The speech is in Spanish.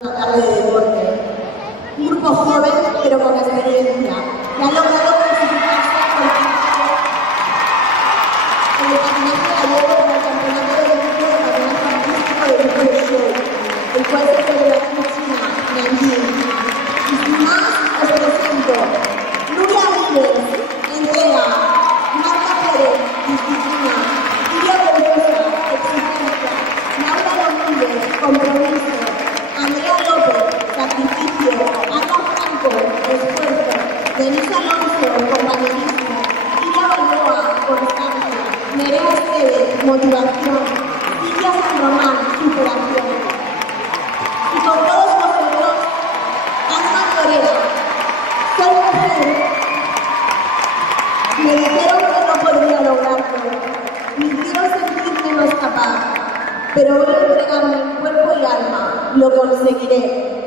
Una tarde de deporte. Un grupo joven, pero con experiencia, que ha logrado clasificarse en el patinaje gallego para el campeonato del equipo de patinaje artístico del grupo de show, el cual se celebra en China, Nanjing. Y sin más, os presento Nuria Vives, entrega, Marta Pérez, disciplina, Iria Berrosa, exigencia, Laura Domínguez, compromiso, Andrea López, sacrificio, Ana Franco, esfuerzo, Denise Alonso, compañerismo, Iria Balboa, constancia, Nerea Esteves, motivación, Silvia San Román, superación. Y con todos vosotros, Ana Torera, soy mujer. Me dijeron que no podría lograrlo, me hicieron sentir menos capaz, pero voy a entregarme en cuerpo y alma, lo conseguiré.